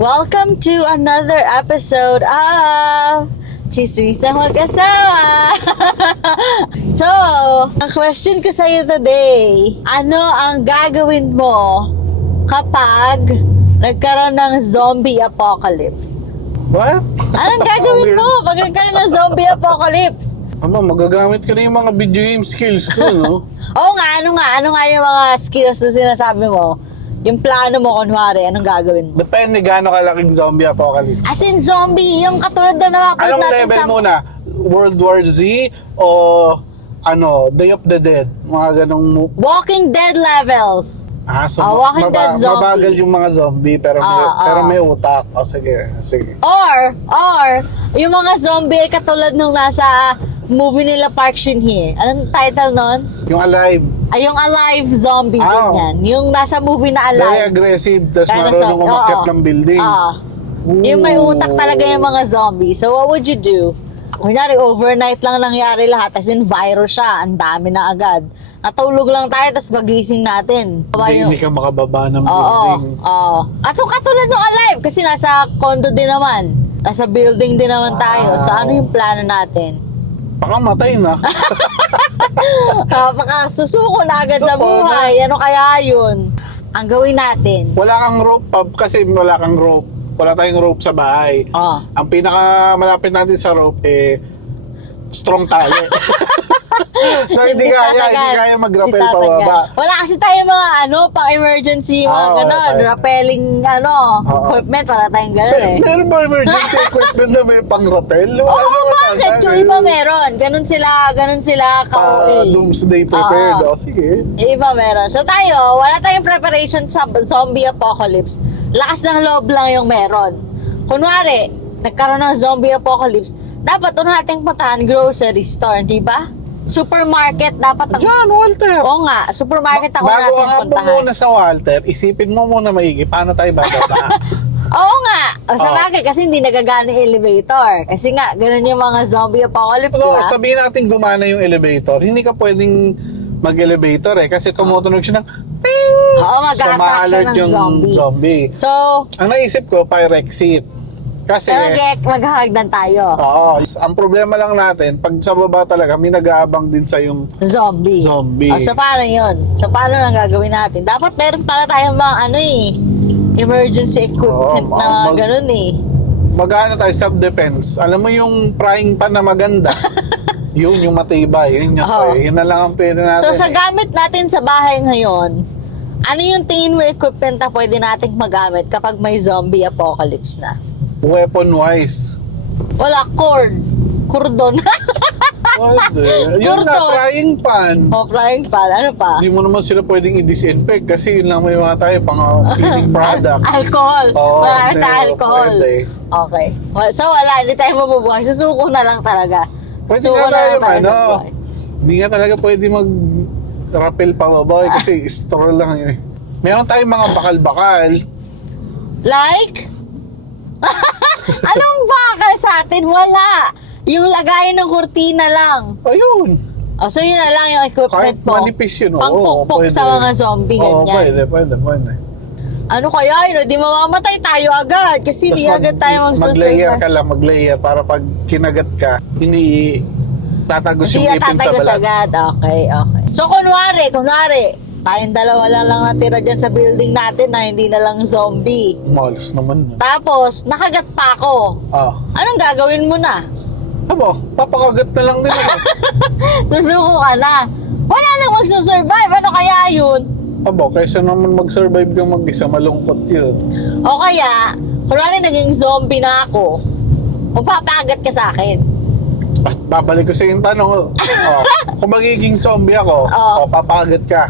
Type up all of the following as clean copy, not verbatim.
Welcome to another episode of Chismisang Mag-asawa. So, ang question ko sa'yo today, ano ang gagawin mo kapag nagkaroon ng zombie apocalypse? What? Anong gagawin mo pag nagkaroon ng zombie apocalypse? Ama, magagamit ko na yung mga video game skills ko, no? Oo nga, ano nga yung mga skills na sinasabi mo? Yung plano mo, kunwari, anong gagawin mo? Depende gaano kalaking zombie apocalypse. As in zombie, yung katulad na napapanood Anong natin level sa... muna? World War Z o Day of the Dead? Mga ganong... Walking Dead levels. So Walking Dead zombie. mabagal yung mga zombie pero may utak. Sige. Or, yung mga zombie ay katulad nung nasa movie nila Park Shin-hye. Anong title nun? Yung Alive. Ay, yung Alive zombie din yan. Yung nasa movie na Very Alive. aggressive, tapos Kaya marunong umakyat ng building. Yung may utak talaga yung mga zombie. So, what would you do? Kunyari, overnight lang nangyari lahat. As in, virus siya. Ang dami na agad. Natulog lang tayo, tapos magising natin. Hindi ka makababa ng Oo. building. At yung katulad ng Alive, kasi nasa condo din naman. Nasa building din naman tayo. So, ano yung plano natin? Pakamatay na. Baka susuko na agad sa buhay. Ano kaya yun? Ang gawin natin. Wala kang rope, Pab, kasi wala kang rope. Wala tayong rope sa bahay. Ang pinaka malapit natin sa rope, strong tali. So, hindi kaya mag-rappel pababa. Wala kasi tayo mga pang emergency, mga ganon, rappelling, equipment, wala tayong ganon eh. Meron ba emergency equipment na may pang-rappel? Bakit? Yung iba meron. Ganon sila ka-OA. Doomsday prepared. Sige. Yung iba meron. So tayo, wala tayong preparation sa zombie apocalypse. Lakas ng loob lang yung meron. Kunwari, nagkaroon ng zombie apocalypse, dapat nating puntahan grocery store, di ba? Supermarket dapat Diyan, Walter. Oo nga, supermarket ako Bago natin ang puntahan. muna sa Walter, isipin mo muna maigi paano tayo bababa. Oo nga. Sa bagay, kasi hindi nagagana yung elevator. Kasi nga, ganun yung mga zombie apocalypse, So, diba? sabihin natin gumana yung elevator, hindi ka pwedeng mag-elevator kasi tumutunog siya ng ting! Oo, mag-a-attract siya ng yung zombie. So, Ang naisip ko, pirate exit. Kasi, maghahagdan tayo. ang problema lang natin, pag sa baba talaga, may nag-aabang din sa yung Zombie. So, paano yun? So, paano lang gagawin natin? Dapat meron para tayong mga emergency equipment na ganun eh. Mag-ano tayo, self-defense. Alam mo yung frying pan na maganda? Yung matibay. Yun na lang ang pwede natin. So, sa gamit natin sa bahay ngayon, ano yung tingin mo equipment na pwede nating magamit kapag may zombie apocalypse na? Weapon-wise. Wala, cordon. Yun na, frying pan. Frying pan. Ano pa? Hindi mo naman sila pwedeng i-disinfect kasi yun lang may mga tayo pang cleaning products. Alcohol. Wala na alcohol. Pwede. Okay. So, wala. Hindi tayo mabubuhay. Susuko na lang talaga. Pwede Susuko nga tayo, mabubuhay. Hindi nga talaga pwede mag-rappel pababa kasi straw lang yun. Meron tayong mga bakal-bakal. Like? Anong bakal sa atin? Wala. Yung lagayan ng kurtina lang. Ayun. So yun na lang yung equipment Kahit mo. manipis yun. Pangpukpok sa mga zombie, ganyan. Pwede. Ano kaya yun? Di mamamatay tayo agad. Kasi di agad tayo mag-layer ka lang, mag-layer para pag kinagat ka, hindi tatagos yung ipin sa balat. agad. Okay. So kunwari, tayong dalawa lang natira dyan sa building natin na hindi na lang zombie. Malas naman. Tapos, nakagat pa ako. Anong gagawin mo na? Papakagat na lang din ako. Susuko ka na. Wala nang magsusurvive. Ano kaya yun? Kaysa naman mag-survive kang mag-isa, malungkot yun. O kaya, kunwari naging zombie na ako, magpapagat ka sa akin. At babalik ko sa yung tanong. Kung magiging zombie ako, papakagat ka.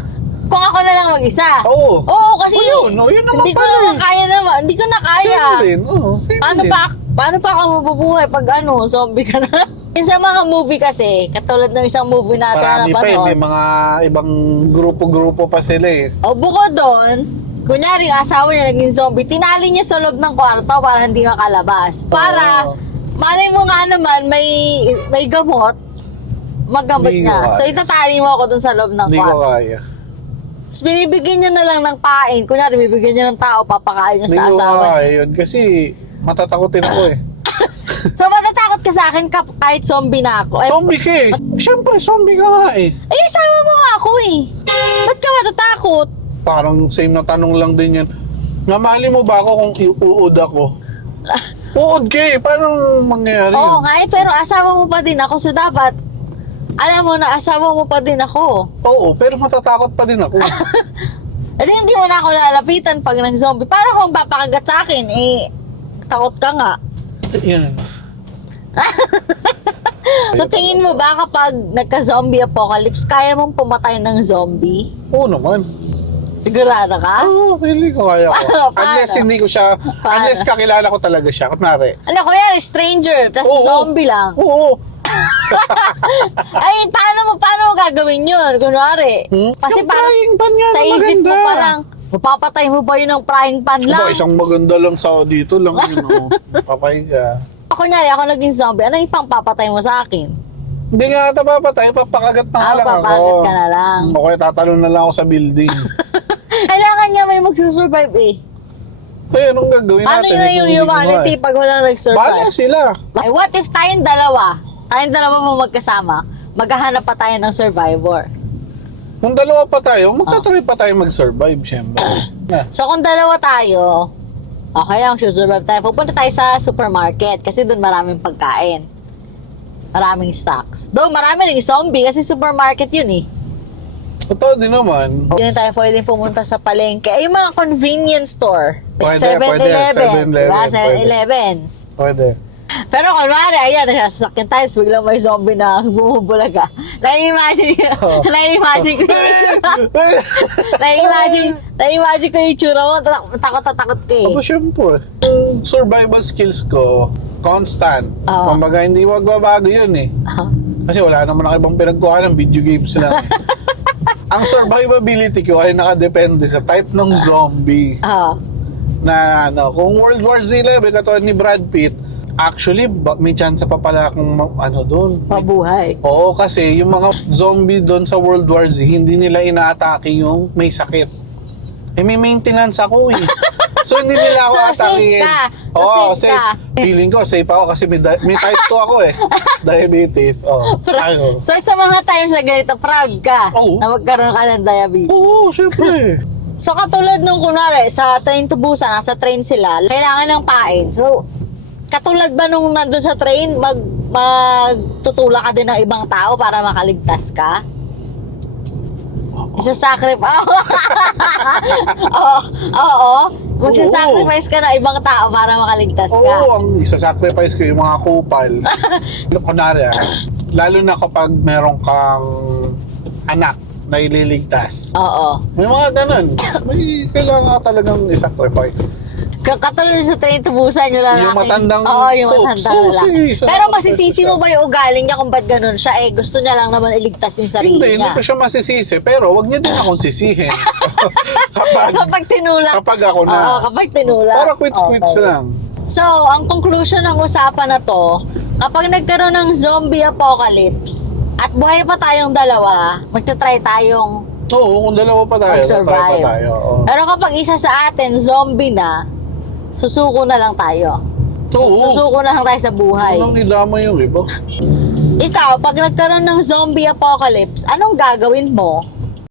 Kung ako na lang mag-isa. Oo, kasi yun naman hindi ko na kaya naman. Hindi ko na kaya. Same din. Paano pa ako mabubuhay pag zombie ka na? Yung sa mga movie kasi, katulad ng isang movie natin na Marami pa napanood. may mga ibang grupo-grupo pa sila eh. Bukod doon, kunyari yung asawa niya naging zombie, tinali niya sa loob ng kwarto para hindi makalabas. Para, malay mo nga naman, may gamot, maggamot Hindi niya. ko So itatali mo ako dun sa loob ng Hindi ko kwarto. kaya. Tapos binibigyan niya na lang ng pain. Kunyari, bibigyan niya ng tao, papakain niya sa Hindi ko asawa. kaya yun kasi matatakotin ako eh. So, matatakot ka sa akin kahit zombie na ako. Zombie ka eh. Siyempre, zombie ka nga eh. Eh, sama mo nga ako eh. Ba't ka matatakot? Parang same na tanong lang din yan. Mamali mo ba ako kung iuud ako? Uod ka eh. Paano mangyayari Oo yun? nga eh, pero asawa mo pa din ako. So, dapat, alam mo na asawa mo pa din ako. Oo, pero matatakot pa din ako. Eh, hindi mo na ako lalapitan pag nag-zombie. Para kung papakagat sa akin, eh, takot ka nga. Yan. So, tingin mo ba kapag nagka-zombie apocalypse, kaya mong pumatay ng zombie? Oo naman. Sigurado ka? Oo, really ko kaya ko. Paano? Unless hindi ko siya, unless kakilala ko talaga siya. Kunwari. Ano, kuya, stranger, tapos Oo. zombie lang. Oo. Ay, paano mo gagawin yun? Kunwari. Kasi Yung parang frying pan nga sa na isip mo maganda. pa lang, mapapatay mo ba yun ng frying pan lang? Aba, isang maganda lang sa dito lang yun. Oh. Papay ka. Kunyari, ako naging zombie, ano yung pang papatay mo sa akin? Hindi nga ata papatay, papakagat na nga lang ako. Papakagat ka na lang. O kaya tatalon na lang ako sa building. Kailangan niya may magsusurvive eh. Ay, anong gagawin Paano natin? yun yung Hindi ko humanity nga pag wala eh. nag-survive? Bahala sila. Ay, what if tayong dalawa mo magkasama, maghahanap pa tayo ng survivor. Kung dalawa pa tayo, magtatry pa tayo mag-survive, syempre. Na. So kung dalawa tayo, okay lang, susurvive tayo. Pupunta tayo sa supermarket kasi doon maraming pagkain. Maraming stocks. Doon marami rin zombie kasi supermarket yun eh. Totoo din naman. Hindi tayo pwedeng pumunta sa palengke. Ay, yung mga convenience store. Like Pwede, 7-Eleven. 7-Eleven, Diba? pwede. 7-Eleven. Pwede. Pero kunwari, ayan, nasasakyan tayo, tapos biglang may zombie na bumubulaga. Na-imagine ko yung itsura mo, takot ka eh. Aba, syempre. Yung survival skills ko, constant. Oo. Kumbaga, hindi magbabago yun eh. Kasi wala naman ako ibang pinagkuha ng video games lang. Ang survivability ko ay nakadepende sa type ng zombie. Na ano, kung World War Z level, katulad ni Brad Pitt, actually, may chance pa pala akong doon. Mabuhay. Oo, kasi yung mga zombie doon sa World War Z, hindi nila inaatake yung may sakit. Eh, may maintenance ako eh. So, hindi nila ako So, atakihin. safe ka. Oo, Safe safe. ka. Feeling ko, safe ako kasi may type 2 ako eh. Diabetes. Oh. Ano? So sa mga times na ganito, proud ka Oo. na magkaroon ka ng diabetes. Oo, syempre. So katulad nung kunwari, sa train to Busan, nasa train sila, kailangan ng pain. So, katulad ba nung nandun sa train, magtutulak ka din ng ibang tao para makaligtas ka? Isa-sacrifice. Oo. Magsasacrifice ka na ibang tao para makaligtas ka. Oo, ang isa-sacrifice ko yung mga kupal. Kunwari, lalo na kapag meron kang anak na ililigtas. Oo. May mga ganun. May kailangan ka talagang i-sacrifice. Katulad sa train to Busan, yung lalaki. Yung matandang Oo, yung cooks. matandang Oo, lalaki. sige, Pero masisisi mo ba yung ugaling niya kung ba't ganun siya? Eh, gusto niya lang naman iligtas yung sarili Hindi niya. ko siya masisisi. Pero wag niya din akong sisihin. Kapag tinulak. Kapag ako na. Oo, kapag tinulak. Para quits-quits Okay. lang. So, ang conclusion ng usapan na to, kapag nagkaroon ng zombie apocalypse, at buhay pa tayong dalawa, magta-try tayong Oo, kung dalawa pa tayo, try pa mag-survive. tayo. Oo. Pero kapag isa sa atin, zombie na, susuko na lang tayo. Oo. Susuko na lang tayo sa buhay. Anong nilama yung iba? Ikaw, pag nagkaroon ng zombie apocalypse, anong gagawin mo?